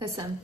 Listen,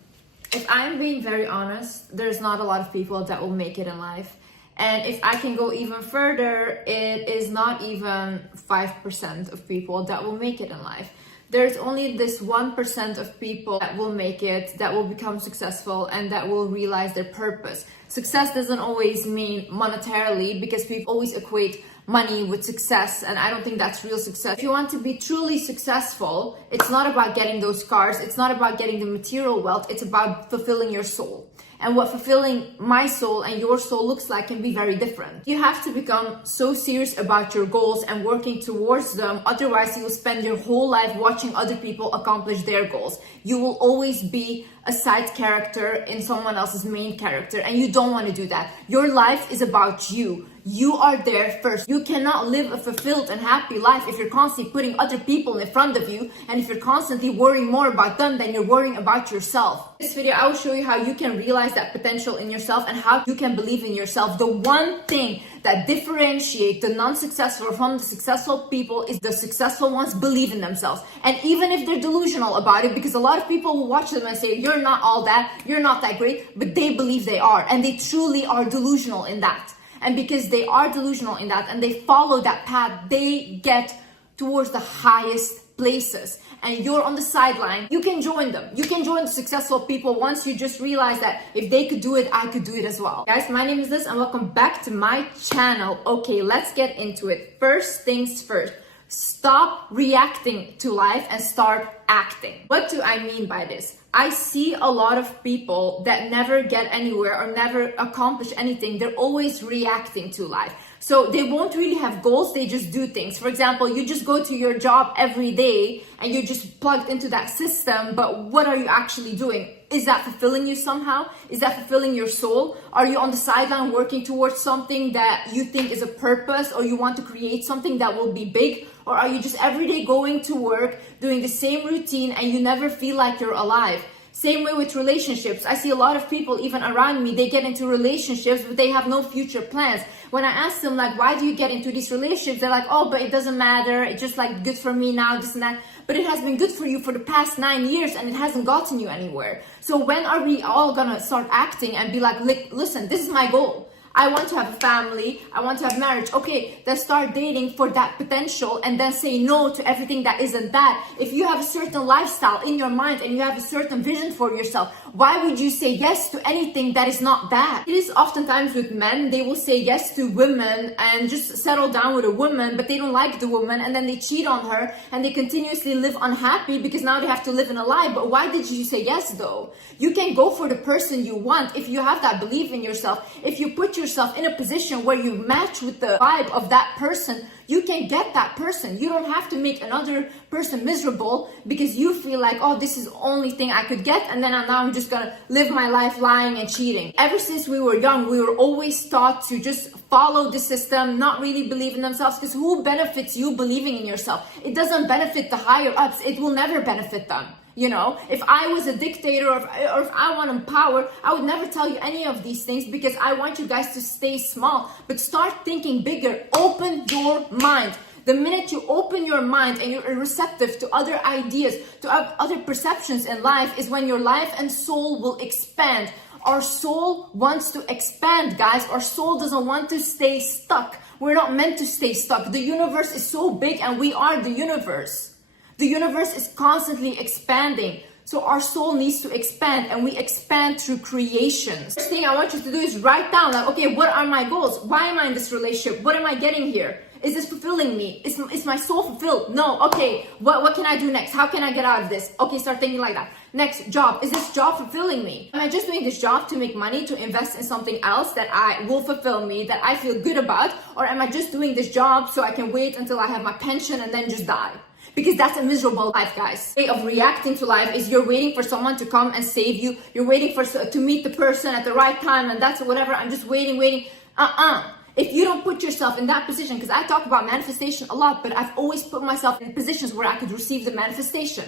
if I'm being very honest, there's not a lot of people that will make it in life. And if I can go even further, it is not even 5% of people that will make it in life. There's only this 1% of people that will make it, that will become successful, and that will realize their purpose. Success doesn't always mean monetarily, because people always equate money with success, and I don't think that's real success. If you want to be truly successful, it's not about getting those cars, it's not about getting the material wealth, it's about fulfilling your soul. And what fulfilling my soul and your soul looks like can be very different. You have to become so serious about your goals and working towards them. Otherwise, you will spend your whole life watching other people accomplish their goals. You will always be a side character in someone else's main character, and you don't want to do that. Your life is about you. You are there first. You cannot live a fulfilled and happy life if you're constantly putting other people in front of you, and if you're constantly worrying more about them than you're worrying about yourself. In this video, I will show you how you can realize that potential in yourself and how you can believe in yourself. The one thing that differentiates the non-successful from the successful people is the successful ones believe in themselves. And even if they're delusional about it, because a lot of people will watch them and say, you're not all that, you're not that great, but they believe they are, and they truly are delusional in that. And because they are delusional in that and they follow that path, they get towards the highest places. And you're on the sideline, you can join them. You can join the successful people once you just realize that if they could do it, I could do it as well. Guys, my name is Liz and welcome back to my channel. Okay, let's get into it. First things first. Stop reacting to life and start acting. What do I mean by this? I see a lot of people that never get anywhere or never accomplish anything. They're always reacting to life. So they won't really have goals, they just do things. For example, you just go to your job every day and you're just plugged into that system, but what are you actually doing? Is that fulfilling you somehow? Is that fulfilling your soul? Are you on the sideline working towards something that you think is a purpose, or you want to create something that will be big? Or are you just every day going to work, doing the same routine, and you never feel like you're alive? Same way with relationships. I see a lot of people, even around me, they get into relationships, but they have no future plans. When I ask them, like, why do you get into these relationships? They're like, oh, but it doesn't matter. It's just like good for me now, this and that. But it has been good for you for the past 9 years and it hasn't gotten you anywhere. So when are we all gonna start acting and be like, listen, this is my goal. I want to have a family, I want to have marriage. Okay, then start dating for that potential and then say no to everything that isn't that. If you have a certain lifestyle in your mind and you have a certain vision for yourself, why would you say yes to anything that is not that? It is oftentimes with men, they will say yes to women and just settle down with a woman, but they don't like the woman and then they cheat on her and they continuously live unhappy because now they have to live in a lie. But why did you say yes though? You can go for the person you want if you have that belief in yourself. If you put yourself in a position where you match with the vibe of that person, you can get that person. You don't have to make another person miserable because you feel like, oh, this is the only thing I could get, and then now I'm just gonna live my life lying and cheating. Ever since we were young, we were always taught to just follow the system, not really believe in themselves, because who benefits you believing in yourself? It doesn't benefit the higher ups. It will never benefit them. You know, if I was a dictator or if I wanted power, I would never tell you any of these things because I want you guys to stay small, but start thinking bigger. Open your mind. The minute you open your mind and you're receptive to other ideas, to other perceptions in life, is when your life and soul will expand. Our soul wants to expand, guys. Our soul doesn't want to stay stuck. We're not meant to stay stuck. The universe is so big and we are the universe. The universe is constantly expanding. So our soul needs to expand, and we expand through creations. First thing I want you to do is write down, like, okay, what are my goals? Why am I in this relationship? What am I getting here? Is this fulfilling me? Is my soul fulfilled? No. Okay, what can I do next? How can I get out of this? Okay, start thinking like that. Next, job. Is this job fulfilling me? Am I just doing this job to make money, to invest in something else that will fulfill me, that I feel good about? Or am I just doing this job so I can wait until I have my pension and then just die? Because that's a miserable life, guys. The way of reacting to life is you're waiting for someone to come and save you. You're waiting to meet the person at the right time, and that's whatever. I'm just waiting. If you don't put yourself in that position, because I talk about manifestation a lot, but I've always put myself in positions where I could receive the manifestation.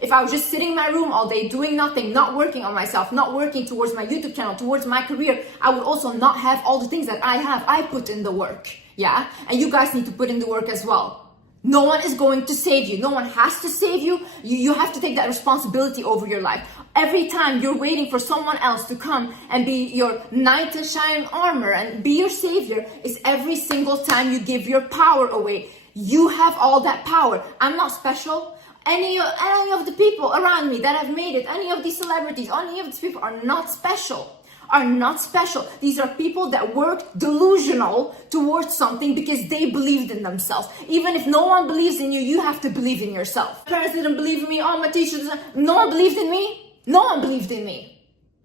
If I was just sitting in my room all day doing nothing, not working on myself, not working towards my YouTube channel, towards my career, I would also not have all the things that I have. I put in the work, yeah? And you guys need to put in the work as well. No one is going to save you. No one has to save you. You have to take that responsibility over your life. Every time you're waiting for someone else to come and be your knight in shining armor and be your savior, is every single time you give your power away. You have all that power. I'm not special. Any of the people around me that have made it, any of these celebrities, any of these people are not special. Are not special. These are people that worked delusional towards something because they believed in themselves. Even if no one believes in you, you have to believe in yourself. My parents didn't believe in me. Oh, my teachers, no one believed in me. No one believed in me.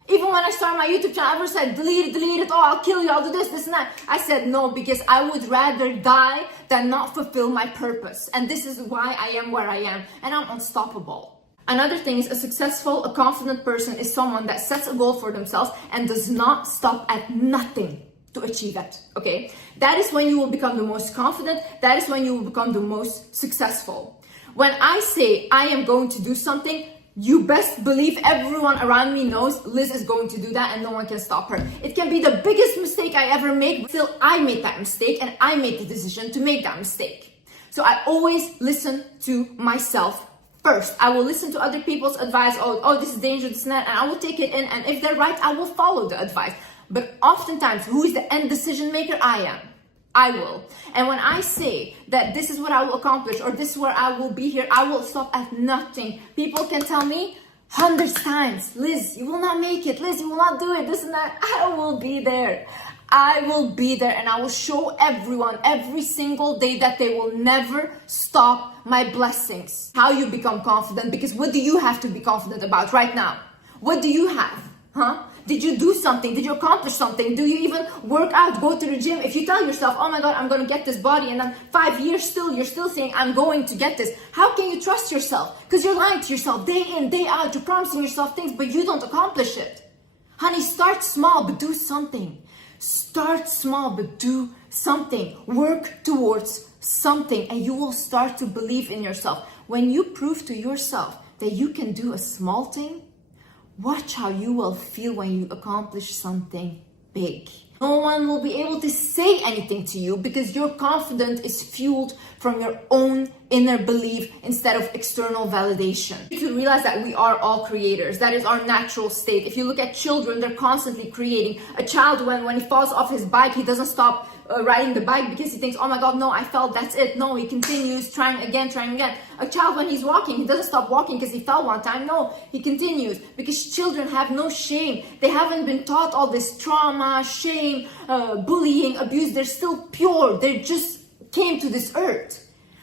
Even when I started my YouTube channel, I ever said, delete it, oh, I'll kill you, I'll do this and that. I said no, because I would rather die than not fulfill my purpose. And this is why I am where I am. And I'm unstoppable. Another thing is, a successful, a confident person is someone that sets a goal for themselves and does not stop at nothing to achieve it, okay? That is when you will become the most confident. That is when you will become the most successful. When I say I am going to do something, you best believe everyone around me knows Liz is going to do that and no one can stop her. It can be the biggest mistake I ever made, but still I made that mistake and I made the decision to make that mistake. So I always listen to myself first. I will listen to other people's advice. Oh, this is dangerous, this and that, and I will take it in. And if they're right, I will follow the advice. But oftentimes, who is the end decision maker? I am. I will. And when I say that this is what I will accomplish, or this is where I will be here, I will stop at nothing. People can tell me hundreds of times, Liz, you will not make it. Liz, you will not do it. This and that. I will be there. I will be there, and I will show everyone every single day that they will never stop my blessings. How you become confident, because what do you have to be confident about right now? What do you have? Huh? Did you do something? Did you accomplish something? Do you even work out, go to the gym? If you tell yourself, oh my God, I'm going to get this body, and then 5 years you're still saying, I'm going to get this. How can you trust yourself? Because you're lying to yourself day in, day out. You're promising yourself things, but you don't accomplish it. Honey, start small, but do something. Start small, but do something. Work towards something, and you will start to believe in yourself. When you prove to yourself that you can do a small thing, watch how you will feel when you accomplish something big. No one will be able to say anything to you because your confidence is fueled from your own inner belief instead of external validation. You need to realize that we are all creators. That is our natural state. If you look at children, they're constantly creating. A child, when he falls off his bike, he doesn't stop riding the bike because he thinks, oh my God, no, I fell, that's it. No, he continues trying again. A child, when he's walking, he doesn't stop walking because he fell one time. No, he continues, because children have no shame. They haven't been taught all this trauma, shame, bullying, abuse. They're still pure. They just came to this earth.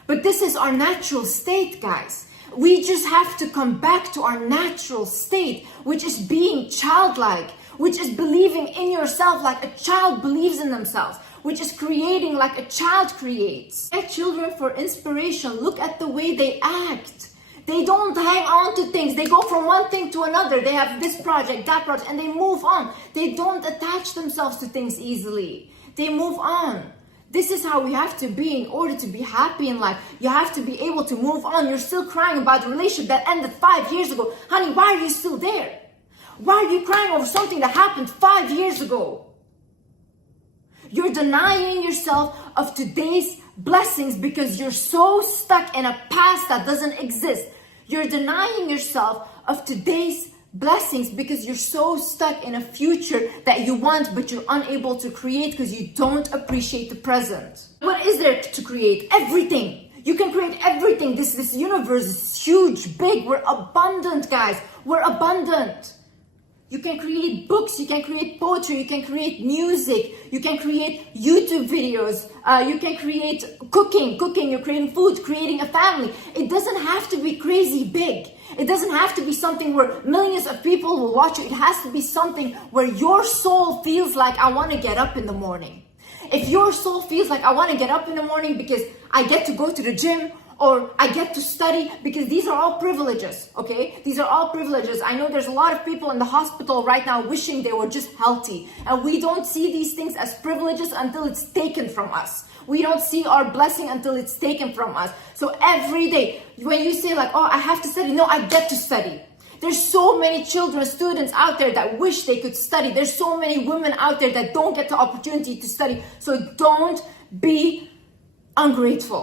But this is our natural state, guys. We just have to come back to our natural state, which is being childlike, which is believing in yourself like a child believes in themselves, which is creating like a child creates. Get children for inspiration. Look at the way they act. They don't hang on to things. They go from one thing to another. They have this project, that project, and they move on. They don't attach themselves to things easily. They move on. This is how we have to be in order to be happy in life. You have to be able to move on. You're still crying about a relationship that ended 5 years ago. Honey, why are you still there? Why are you crying over something that happened 5 years ago? You're denying yourself of today's blessings because you're so stuck in a past that doesn't exist. You're denying yourself of today's blessings because you're so stuck in a future that you want but you're unable to create because you don't appreciate the present. What is there to create? Everything. You can create everything. This universe is huge, big. We're abundant, guys. We're abundant. You can create books, you can create poetry, you can create music, you can create YouTube videos, you can create cooking, you're creating food, creating a family. It doesn't have to be crazy big. It doesn't have to be something where millions of people will watch you. It has to be something where your soul feels like, I want to get up in the morning. If your soul feels like, I want to get up in the morning because I get to go to the gym, or I get to study, because these are all privileges, okay? These are all privileges. I know there's a lot of people in the hospital right now wishing they were just healthy. And we don't see these things as privileges until it's taken from us. We don't see our blessing until it's taken from us. So every day, when you say like, oh, I have to study. No, I get to study. There's so many children, students out there that wish they could study. There's so many women out there that don't get the opportunity to study. So don't be ungrateful.